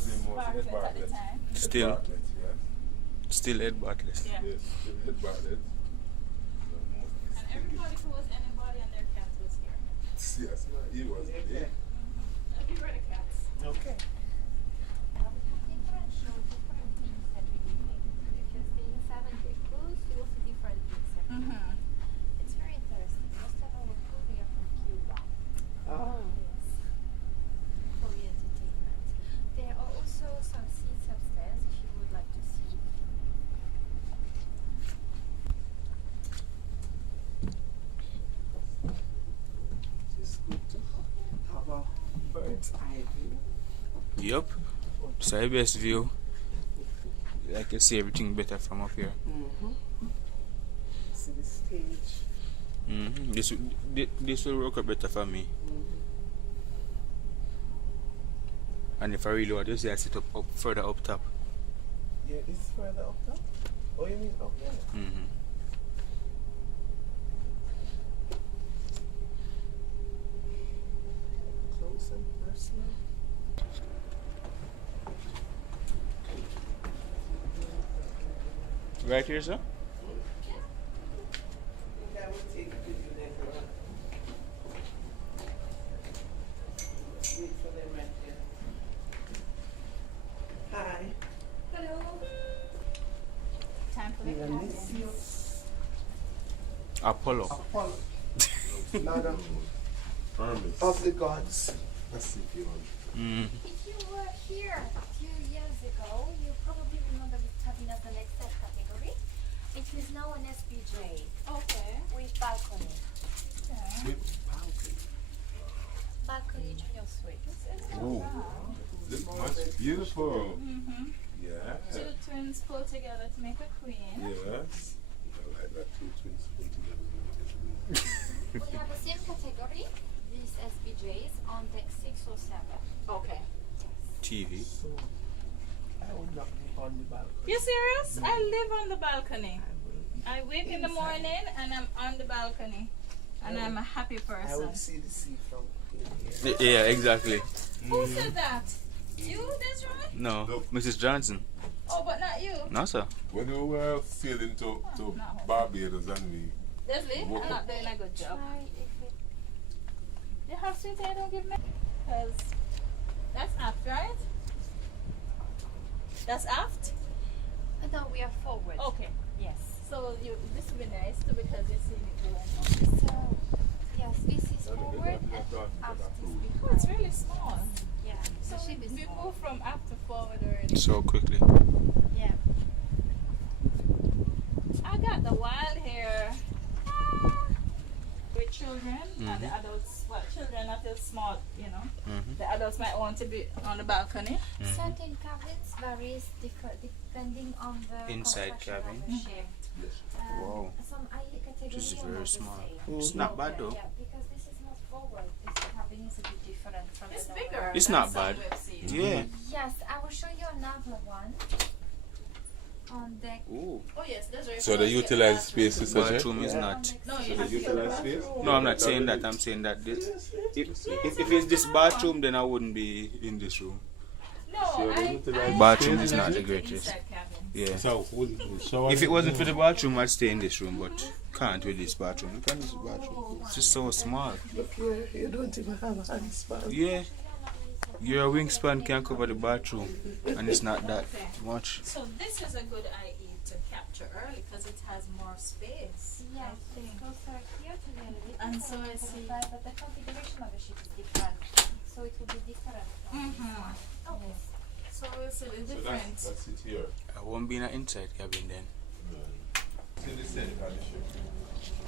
Bartlett at the time. Still Ed Bartlett. Yeah. Yes, Ed Bartlett. And everybody who was anybody and their cats was here. Yes, he was there. We were the cats. Okay. Different shows, different things every evening. If you're staying 7 day cruise, you will see different things every evening. It's very interesting. Most of our crew they are from Cuba. Oh. Yes. For the entertainment. There are also some seats upstairs if you would like to see. It's good to have a bird's eye view. Yup. So best view. I can see everything better from up here. See the stage. This will work out better for me. And if I really want to see, I sit up further up top. Yeah, it's further up top. Oh, you mean up there? Close and personal. Right here, sir? I think I will take it with you later on. Wait for them right there. Hi. Hello. Time for the And this cats. is Apollo. Apollo. Lord Hermes. of the gods. That's it, you want. If you were here a few years ago, you probably remember this cabin as an excess category. It is now an SBJ Okay. with balcony. With balcony. Balcony junior suite. Oh, this much beautiful. Yeah. Two twins pulled together to make a queen. Yes. I like that two twins put together. We have the same category, these SBJs, on deck 6 or 7. Okay. TV. So I would not be on the balcony. You serious? I live on the balcony. I will be I wake in the inside. morning and I'm on the balcony. And I'm a happy I person. would see the sea from here. Yeah, exactly. Who said that? You, Desiree? No, No. Mrs. Johnson. Oh, but not you. No, sir. When we were sailing to Barbados and we Leslie, I'm not doing a good job. Try if it You have sweet I don't give me? Because that's aft, right? That's aft? no, we are forward. Okay. Yes. So this would be nice too because you see it going. So, yes, this is forward and aft is behind. Oh, it's really small. Yeah, So the ship is we small. move from aft to forward already. So quickly. Yeah. I got the wild hair with children and the adults. Well, children are still small, you know. The adults might want to be on the balcony. Certain cabins varies depending on the Inside construction cabin? of the ship. Wow. Some IE category This is are very not the small. same. It's not bad though. Yeah, because this is not forward. This cabin is a bit different from It's the bigger. normal. It's than not some bad. we've seen. Yeah. Yes, I will show you another one on deck. Ooh. Oh yes, that's right. So the utilized space is such Bathroom is on not. deck No, six. you the have to utilized space? No, I'm not saying that. I'm saying that if it's this bathroom, then I wouldn't be in this room. No, So the I utilized Bathroom space is not the into greatest. inside cabins. Yeah. So, shower. If it wasn't for the bathroom, I'd stay in this room, but can't with this bathroom. You can't use the bathroom. It's just so small. Look here, you don't even have a handspan. Yeah. Your wingspan can cover the bathroom, and it's not that much. So this is a good IE to capture early because it has more space. Yes, I it's think. closer here to the elevator. And so I for the see- side, but the configuration of the ship is different. So it will be different from this one. Okay. So it's a little So different. that's it here. I won't be in an inside cabin then. See the center of the ship.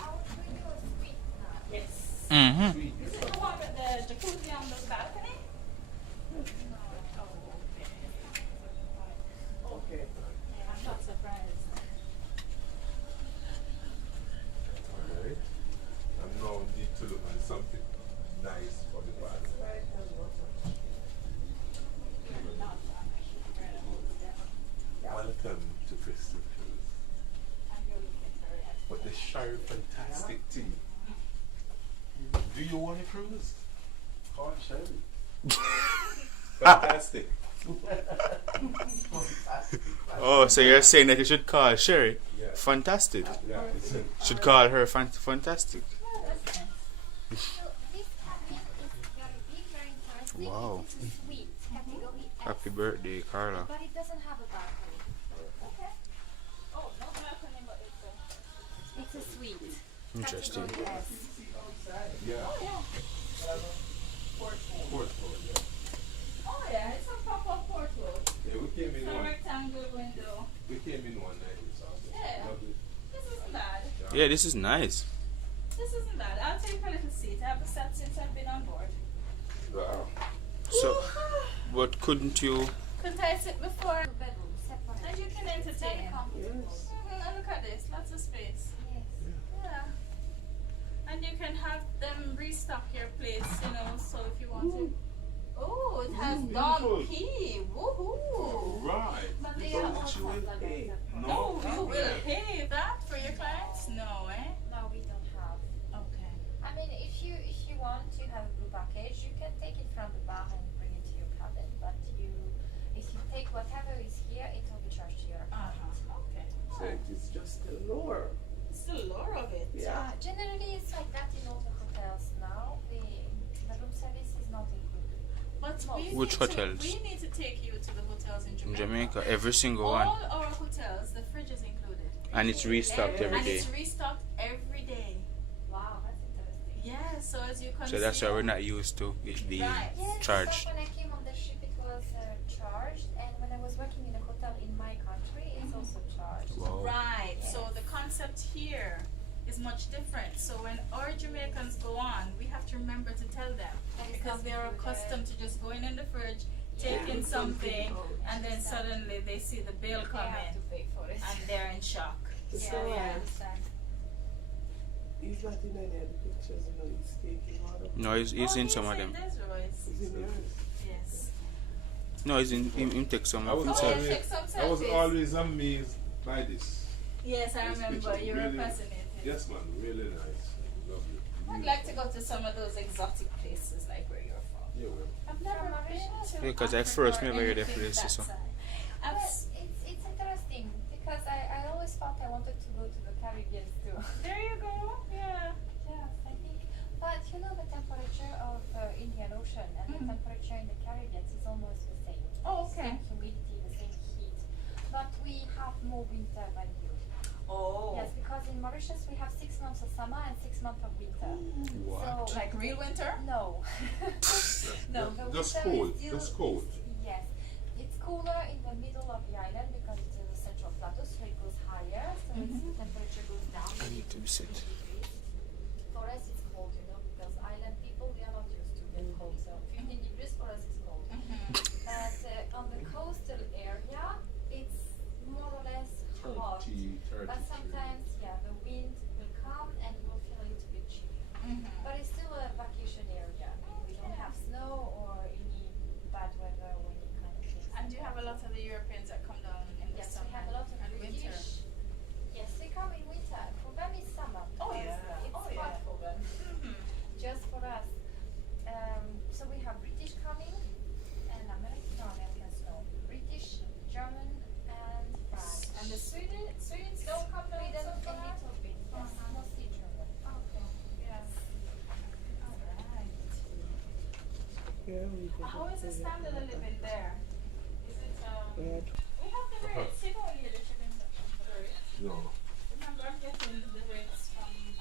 I will show you a suite now. Yes. Mm-hmm. Is it the one with the jacuzzi on the balcony? Okay. Yeah, I'm not surprised. Alright. And now we need to look at something nice for the bathroom. Welcome to Festive Cruise. But the Sheri fantastic tea. Do you want a cruise? Call Sheri. Fantastic. Oh, so you're saying that you should call Sheri? Yeah. Fantastic. Yeah, it's Should call her fantastic. So this cabin is very big, very interesting. Wow. It's a suite category S, Happy birthday, Carla. but it doesn't have a balcony. Okay. Oh, no balcony, but it's It's a suite. Interesting. Category S. yeah. Oh, yeah. Fourth floor, yeah. Oh, yeah, it's a proper portfolio. Yeah, we came in It's a one. rectangle window. We came in one night. It's awesome. Yeah. Lovely. This isn't bad. Yeah, this is nice. This isn't bad. I'll take a little seat. I haven't sat since I've been on board. Wow. So, but couldn't you? Couldn't I sit before? Two bedrooms, separate. And you can Very entertain. comfortable. Yes. And look at this, lots of space. Yes. Yeah. And you can have them restock your place, you know, so if you want to. Oh, it has beautiful. donkey. Woohoo! Right. But they So are what also you will like pay? that. No, you will pay that for your clients? No, eh? No, we don't have. Okay. I mean, if you want to have a blue package, you can take it from the bar and bring it to your cabin. But if you take whatever is here, it will be charged to your account. Okay. So it is just the lower. It's the lure of it. Yeah. Generally, it's like that in all the hotels now. The room service is not included. But we Which need hotels? We need to take you to the hotels in In Jamaica. Jamaica, every single All one. our hotels, the fridge is included. And it's restocked every And day. it's restocked every day. Wow, that's interesting. Yeah, so as you can So that's see. why we're not used to it being Right. Yes, charged. so when I came on the ship, it was charged, and when I was working in a hotel in my country, it's also charged. Wow. Right. So Yes. the concept here is much different. So when our Jamaicans go on, we have to remember to tell them That is because not they are included. accustomed to just going in the fridge, Yeah. taking something, and then Exactly. suddenly they see the bill They come have in, to pay for it. and they're in shock. It's Yeah, alright. I understand. He's not in any of the pictures, you know, he's taking all of them. No, he's in some of them. There's Royce. He's in yours. Yes. No, he's in him take some I of was, Oh, himself. yeah, take some I was selfies. always amazed by this. Yes, I This remember. picture You were really- fascinated. Yes, man, really nice. Lovely. I'd like to go to some of those exotic places like where you're from. Yeah, well. I've never been to Yeah, 'cause at Africa first or never heard of anything places, that so. side. But I've s- it's interesting because I always thought I wanted to go to the Caribbean too. There you go. Yeah. Yes, I think. But you know the temperature of Indian Ocean and the temperature in the Caribbean is almost the same. Oh, okay. Same humidity, the same heat. But we have more winter than you. Oh. Yes, because in Mauritius we have 6 months of summer and 6 months of winter. What? So Like real winter? no. No, the Just winter cold, is still, just cold. Yes. It's cooler in the middle of the island because it is a central plateau, so it goes higher, so the temperature goes down. I need to sit. For us it's cold, you know, because island people, we are not used to get cold, so 15 degrees for us is cold. But on the coastal area, it's more or less hot. 30, But sometimes, yeah, the wind will come and you will feel a little bit chilly. But it's still a vacation area. We don't have snow or any bad weather or any kind of things. And you have a lot of the Europeans that come down in the Yes, summer we have a lot of and winter. British. Yes, they come in winter. For them it's summer. Oh, because yeah. It's Oh, hot yeah. for them. Just for us. So we have British coming and Americans no. British, German and France. And the Swedes don't come down Sweden so a far? little bit, yes, mostly German. Okay. Yes. Alright. Yeah, we can How is the standard of living there? Is it Yeah. we have the rates. You don't hear the shipping section for the rates. No. Remember, I'm getting the rates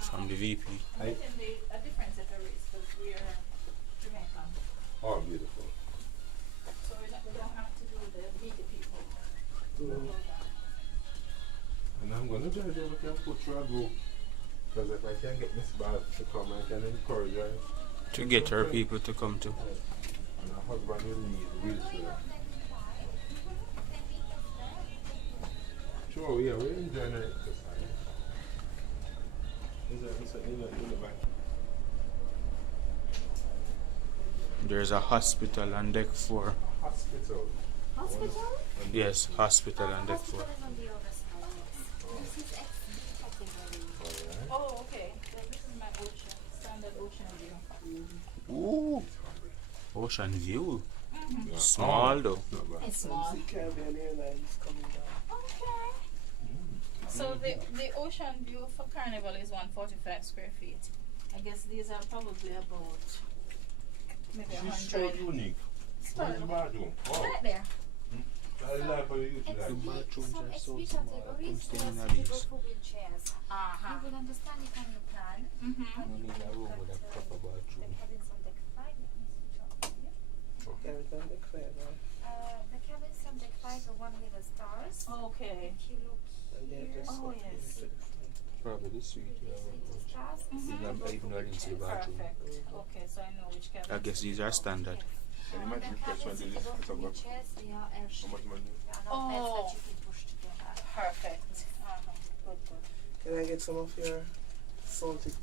From the VP. I'm getting a different set of rates because we are Jamaican. Oh, beautiful. So we don't have to do the meet the people. And I'm going to try to can put through a group. Because if I can get Miss Bad to come, I can encourage her. To get her people to come to. And her husband will need wheelchair. Sure, yeah, we're enjoying it. In the back. There's a hospital on deck 4. Hospital. Hospital? Yes, hospital on deck 4. Hospital is on the other side, yes. This is category. Alright. Oh, okay. So this is my ocean, standard ocean view. Ooh. Ocean view. Yeah. Small though. Not bad. tiny small. The Caribbean Airlines coming down. Okay. So the ocean view for Carnival is 145 square feet. I guess these are probably about maybe This is so 100. unique. Where's the bathroom? Oh, Right there. I like how you It's utilize it. bathrooms some are so extra small, I categories couldn't for stay in a people house. for wheelchairs. Uh-huh. You will understand it when you plan. Mm-hmm. When We you need a room look with a at, proper the bathroom. cabins on deck 5. Let me switch on for you. Everything they clear, right? The cabins on deck 5 are one with the stars. Okay. If you look And they're here, just Oh, up yes. into the front. Probably the suite. you see the stars. Mhm. Even though I didn't see the bathroom. Perfect. Okay, so I know which cabin. I guess these are standard. Can you The imagine the first one cabins did if you this? go It's for about wheelchairs, they are how air-shaped. much money? They are not meant Oh. that you can push together. Perfect. Uh-huh. Good, good. Can I get some of your salted